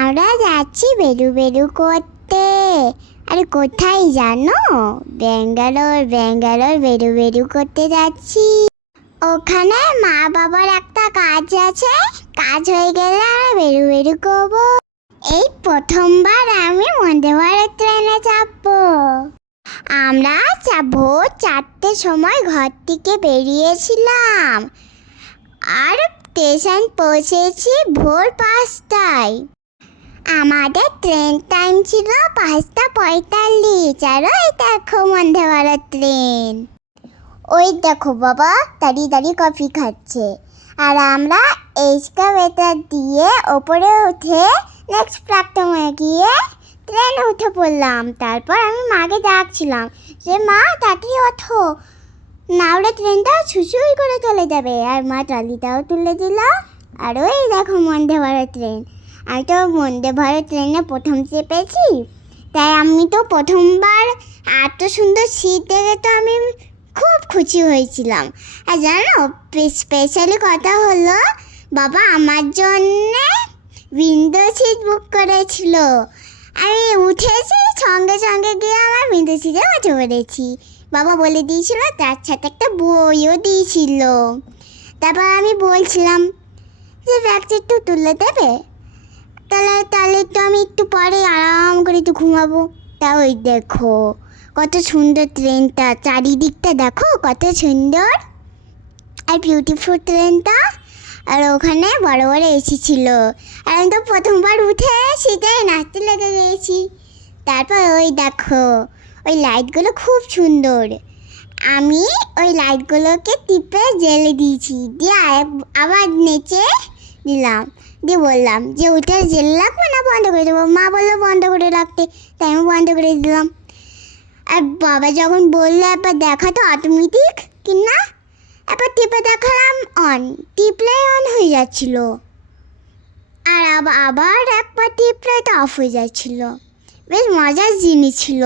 আমরা যাচ্ছি বেরু বেরু করতে। আরে কোথায় জানো? ব্যাঙ্গালোর বেরু বেরু করতে যাচ্ছি। ওখানে মা বাবার একটা কাজ আছে, কাজ হয়ে গেলে আমরা বেরু বেরু করবো। এই প্রথমবার আমি বন্দে ভারত ট্রেনে চাপবো। আমরা ভোর 4টের সময় ঘর থেকে বেরিয়েছিলাম আর স্টেশন পৌঁছেছি ভোর 5টায়। আমাদের ট্রেন টাইম ছিল 5টা 45। আর ওই দেখো বন্দে ভারত ট্রেন। ওই দেখো বাবা দাঁড়িয়ে দাঁড়িয়ে কফি খাচ্ছে। আর আমরা এসকালেটর দিয়ে ওপরে উঠে নেক্সট প্ল্যাটফর্মে গিয়ে ট্রেনে উঠে পড়লাম। তারপর আমি মাকে ডাকছিলাম যে মা তাড়াতাড়ি ওঠো, নাহলে ট্রেনটা ছুঁচুই করে চলে যাবে। আর মা ট্রলিটাও তুলে দিল। আর ওই দেখো বন্দে ভারত ট্রেন। আমি তো বন্দে ভারত ট্রেনে প্রথম চেপেছি, তাই আমি তো প্রথমবার এত সুন্দর সিট দেখে তো আমি খুব খুশি হয়েছিলাম। আর জানো স্পেশালি কথা হলো, বাবা আমার জন্যে উইন্ডো সিট বুক করেছিল। আমি উঠেছি, সঙ্গে সঙ্গে গিয়ে আমার উইন্ডো সিটে বসে পড়েছি। বাবা বলে দিয়েছিল, তার সাথে একটা বইও দিয়েছিল। তারপর আমি বলছিলাম যে ব্যাগটা একটু তুলে দেবে, তাহলে তো আমি একটু পরে আরাম করে একটু ঘুমাবো। তা ওই দেখো কত সুন্দর ট্রেনটা, চারিদিকটা দেখো কত সুন্দর আর বিউটিফুল ট্রেনটা। আর ওখানে বড় বড় এসি ছিল। আর আমি তো প্রথমবার উঠে সেটাই নাচতে লেগে গিয়েছি। তারপর ওই দেখো ওই লাইটগুলো খুব সুন্দর। আমি ওই লাইটগুলোকে টিপে জ্বেলে দিয়েছি, দিয়ে আবার নেচে দিলাম, দিয়ে বললাম যে ওইটা জেলে রাখবো না বন্ধ করে দেবো। মা বললো বন্ধ করে রাখতে, তাই আমি বন্ধ করে দিলাম। আর বাবা যখন বললো একবার দেখা তো অটোমেটিক কিনা, একবার টিপে দেখালাম অন, টিপলেই অন হয়ে যাচ্ছিল। আর আবার একবার টিপলে তো অফ হয়ে যাচ্ছিল। বেশ মজার জিনিস ছিল।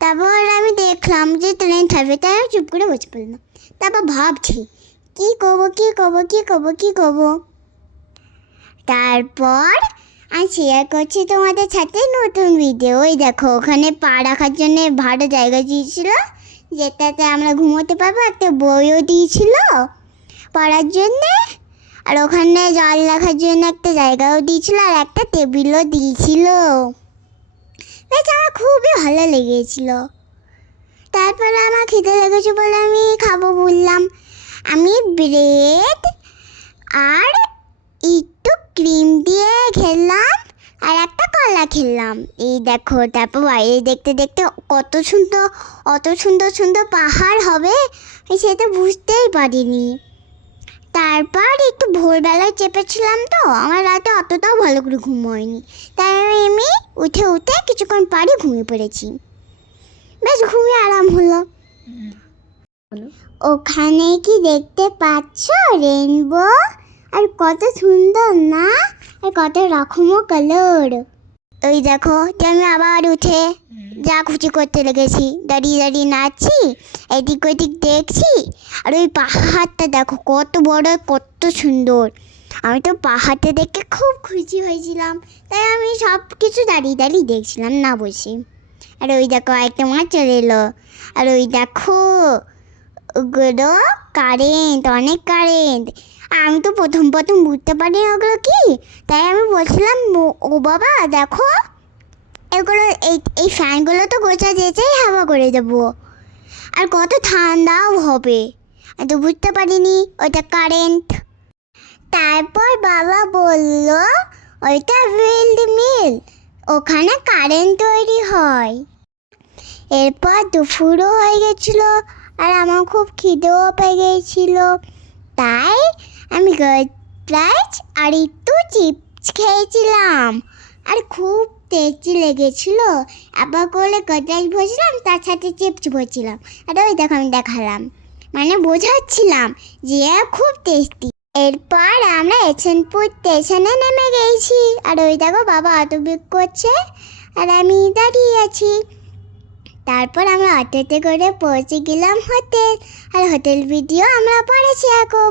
তারপর আমি দেখলাম যে ট্রেন থাকবে, তাই আমি চুপ করে বসে পড়লাম। তারপর ভাবছি কী করবো। তারপর আমি শেয়ার করছি তোমাদের সাথে নতুন ভিডিও। ওই দেখো ওখানে পা রাখার জন্য ভালো জায়গা দিয়েছিল, যেটাতে আমরা ঘুমোতে পারবো। একটা বইও দিয়েছিল পড়ার জন্যে, আর ওখানে জল রাখার জন্য একটা জায়গাও দিয়েছিল, আর একটা টেবিলও দিয়েছিল। বেশ আমার খুবই ভালো লেগেছিল। তারপরে আমার খিদে লেগেছে বলে আমি খাবো বললাম। আমি ব্রেড আর একটু ক্রিম দিয়ে খেলাম আর একটা কলা খেলাম। এই দেখো, তারপর বাইরে দেখতে দেখতে অত সুন্দর পাহাড় হবে সেটা বুঝতেই পারিনি। তারপর একটু ভোরবেলায় চেপেছিলাম তো আমার রাতে অতটাও ভালো করে ঘুম হয়নি, তাই আমি উঠে কিছুক্ষণ পরে ঘুমিয়ে পড়েছি। বেশ ঘুমিয়ে আরাম হলো। ওখানে কি দেখতে পাচ্ছ রেনবো? আর কত সুন্দর না, আর কত রকমও কালার। ওই দেখো যে আমি আবার উঠে যা খুশি করতে লেগেছি, দাঁড়িয়ে দাঁড়িয়ে নাচছি, এদিক ওদিক দেখছি। আর ওই পাহাড়টা দেখো কত বড়, কত সুন্দর। আমি তো পাহাড়টা দেখে খুব খুশি হয়েছিলাম, তাই আমি সব কিছু দাঁড়িয়ে দাঁড়িয়ে দেখছিলাম না বসে। আর ওই দেখো একটা মাছ চলে এলো। আর ওই দেখো ওগুলো কারেন্ট, অনেক কারেন্ট। আমি তো প্রথম বুঝতে পারি ওগুলো কি, তাই আমি বলছিলাম ও বাবা দেখো এগুলো, এই ফ্যানগুলো তো গোছা যেতেই হাওয়া করে দেবো, আর কত ঠান্ডাও হবে। আমি তো বুঝতে পারিনি ওইটা কারেন্ট। তারপর বাবা বলল ওইটা উইন্ড মিল, ওখানে কারেন্ট তৈরি হয়। এরপর দুপুরও হয়ে গেছিলো আর আমার খুব খিদেও পেয়ে গিয়েছিল, তাই আমি গার্ড আর একটু চিপস খেয়েছিলাম। আর খুব টেস্টি লেগেছিল। আবার করে গার্ড বসলাম, তার সাথে চিপস বসছিলাম। আর ওই দেখো আমি দেখালাম, মানে বোঝাচ্ছিলাম যে খুব টেস্টি। এরপর আমরা এশনপুর স্টেশনে নেমে গেছি। আর ওই দেখো বাবা অটো বুক করছে আর আমি দাঁড়িয়ে আছি। তারপর আমরা অটোতে করে পৌঁছে গেলাম হোটেল। আর হোটেল ভিডিও আমরা পরে শেয়ার করবো।